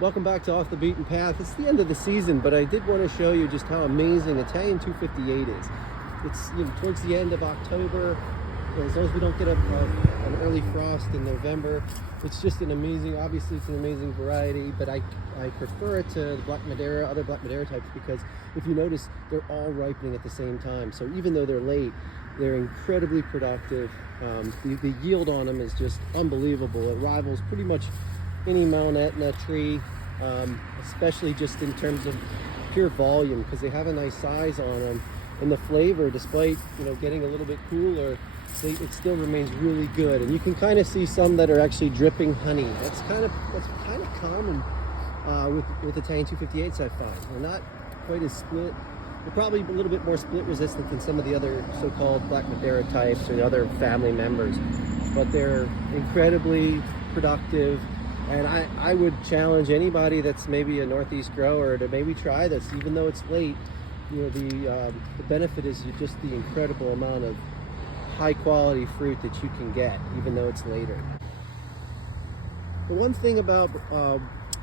Welcome back to Off the Beaten Path. It's the end of the season, but I did want to show you just how amazing Italian 258 is. It's towards the end of October, as long as we don't get an early frost in November. It's just an amazing, obviously it's an amazing variety, but I prefer it to the Black Madeira, other Black Madeira types, because if you notice, they're all ripening at the same time. So even though they're late, they're incredibly productive. The yield on them is just unbelievable. It rivals pretty much any Mount Etna tree, especially just in terms of pure volume, because they have a nice size on them, and the flavor, despite getting a little bit cooler, it still remains really good. And you can kind of see some that are actually dripping honey. That's kind of common with Italian 258s. I find they're not quite as split. They're probably a little bit more split resistant than some of the other so-called Black Madeira types or the other family members, but they're incredibly productive. And I would challenge anybody that's maybe a Northeast grower to maybe try this, even though it's late. The benefit is just the incredible amount of high quality fruit that you can get, even though it's later. The one thing about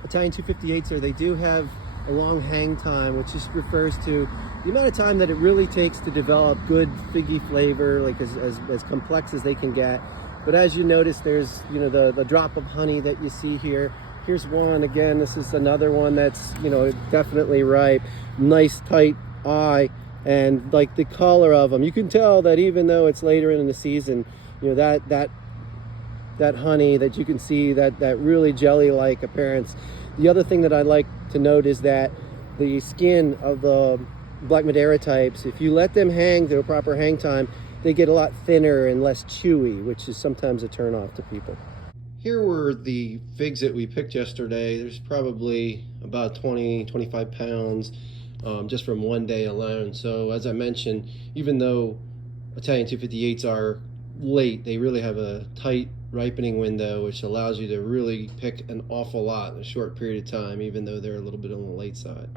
Italian 258s are they do have a long hang time, which just refers to the amount of time that it really takes to develop good figgy flavor, like as complex as they can get. But as you notice, there's the drop of honey that you see here. Here's one again. This is another one that's definitely ripe. Nice tight eye, and like the color of them, you can tell that even though it's later in the season, that honey that you can see, that really jelly-like appearance. The other thing that I like to note is that the skin of the Black Madeira types, if you let them hang to a proper hang time, they get a lot thinner and less chewy, which is sometimes a turn off to people. Here were the figs that we picked yesterday. There's probably about 20-25 pounds just from one day alone. So as I mentioned, even though Italian 258s are late, they really have a tight ripening window, which allows you to really pick an awful lot in a short period of time, even though they're a little bit on the late side.